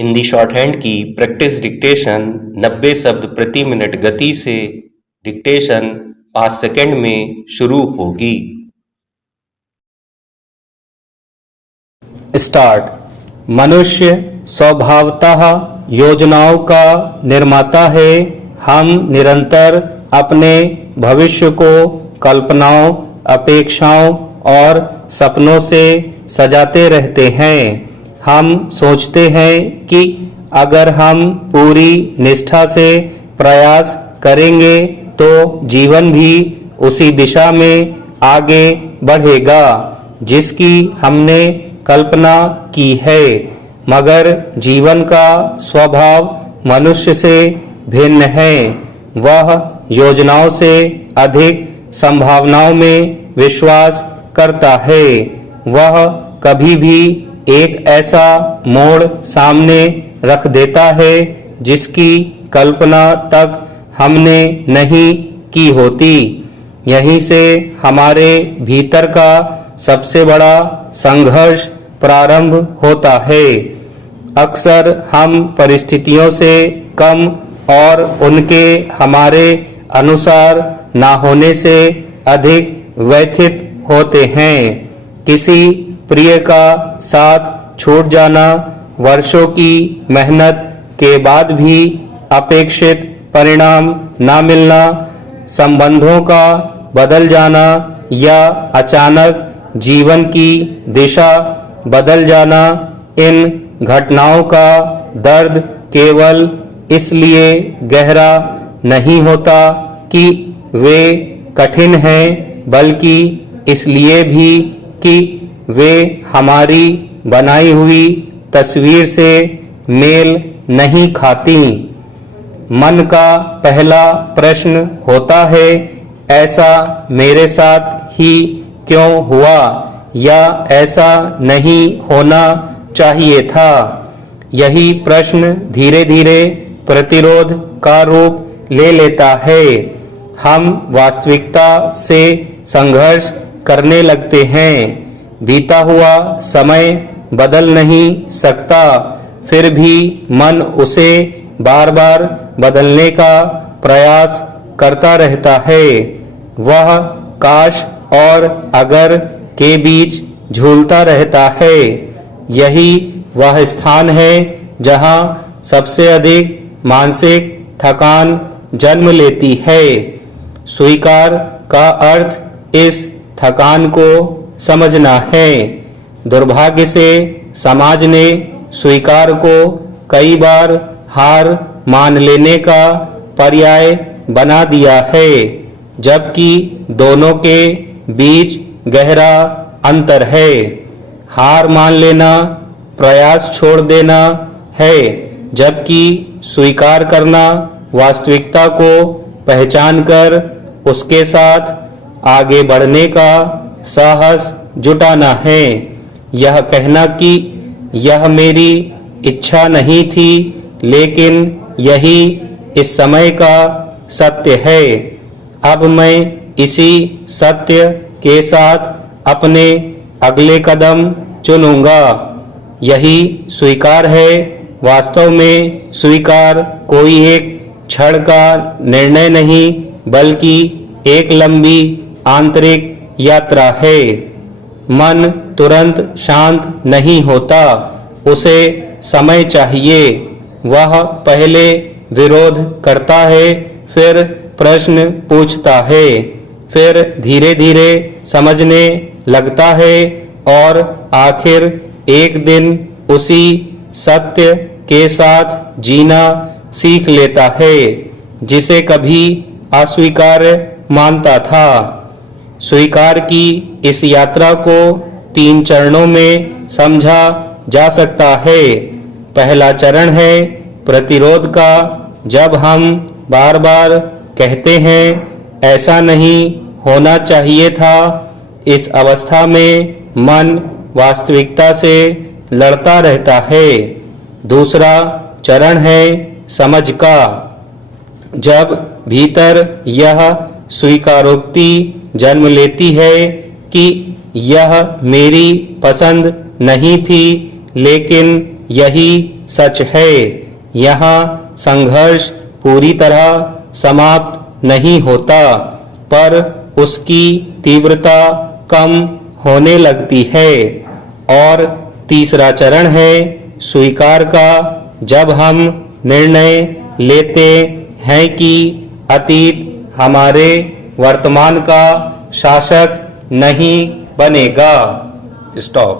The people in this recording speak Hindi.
हिंदी शॉर्ट हैंड की प्रैक्टिस डिक्टेशन 90 शब्द प्रति मिनट गति से डिक्टेशन 5 सेकंड में शुरू होगी। स्टार्ट। मनुष्य स्वभावतः योजनाओं का निर्माता है। हम निरंतर अपने भविष्य को कल्पनाओं, अपेक्षाओं और सपनों से सजाते रहते हैं। हम सोचते हैं कि अगर हम पूरी निष्ठा से प्रयास करेंगे तो जीवन भी उसी दिशा में आगे बढ़ेगा जिसकी हमने कल्पना की है। मगर जीवन का स्वभाव मनुष्य से भिन्न है। वह योजनाओं से अधिक संभावनाओं में विश्वास करता है। वह कभी भी एक ऐसा मोड़ सामने रख देता है जिसकी कल्पना तक हमने नहीं की होती। यहीं से हमारे भीतर का सबसे बड़ा संघर्ष प्रारंभ होता है। अक्सर हम परिस्थितियों से कम और उनके हमारे अनुसार ना होने से अधिक व्यथित होते हैं। किसी प्रिय का साथ छूट जाना, वर्षों की मेहनत के बाद भी अपेक्षित परिणाम ना मिलना, संबंधों का बदल जाना या अचानक जीवन की दिशा बदल जाना, इन घटनाओं का दर्द केवल इसलिए गहरा नहीं होता कि वे कठिन हैं, बल्कि इसलिए भी कि वे हमारी बनाई हुई तस्वीर से मेल नहीं खाती। मन का पहला प्रश्न होता है, ऐसा मेरे साथ ही क्यों हुआ, या ऐसा नहीं होना चाहिए था। यही प्रश्न धीरे धीरे प्रतिरोध का रूप ले लेता है। हम वास्तविकता से संघर्ष करने लगते हैं। बीता हुआ समय बदल नहीं सकता, फिर भी मन उसे बार बार बदलने का प्रयास करता रहता है। वह काश और अगर के बीच झूलता रहता है। यही वह स्थान है जहां सबसे अधिक मानसिक थकान जन्म लेती है। स्वीकार का अर्थ इस थकान को समझना है। दुर्भाग्य से समाज ने स्वीकार को कई बार हार मान लेने का पर्याय बना दिया है, जबकि दोनों के बीच गहरा अंतर है। हार मान लेना प्रयास छोड़ देना है, जबकि स्वीकार करना वास्तविकता को पहचानकर उसके साथ आगे बढ़ने का साहस जुटाना है। यह कहना कि यह मेरी इच्छा नहीं थी, लेकिन यही इस समय का सत्य है। अब मैं इसी सत्य के साथ अपने अगले कदम चुनूंगा। यही स्वीकार है। वास्तव में स्वीकार कोई एक क्षण का निर्णय नहीं, बल्कि एक लंबी आंतरिक यात्रा है। मन तुरंत शांत नहीं होता, उसे समय चाहिए। वह पहले विरोध करता है, फिर प्रश्न पूछता है, फिर धीरे धीरे समझने लगता है और आखिर एक दिन उसी सत्य के साथ जीना सीख लेता है जिसे कभी अस्वीकार्य मानता था। स्वीकार की इस यात्रा को 3 चरणों में समझा जा सकता है। पहला चरण है प्रतिरोध का। जब हम बार बार कहते हैं ऐसा नहीं होना चाहिए था, इस अवस्था में मन वास्तविकता से लड़ता रहता है। दूसरा चरण है समझ का। जब भीतर यह स्वीकारोक्ति जन्म लेती है कि यह मेरी पसंद नहीं थी, लेकिन यही सच है। यहाँ संघर्ष पूरी तरह समाप्त नहीं होता, पर उसकी तीव्रता कम होने लगती है। और तीसरा चरण है स्वीकार का, जब हम निर्णय लेते हैं कि अतीत हमारे वर्तमान का शासक नहीं बनेगा। स्टॉप।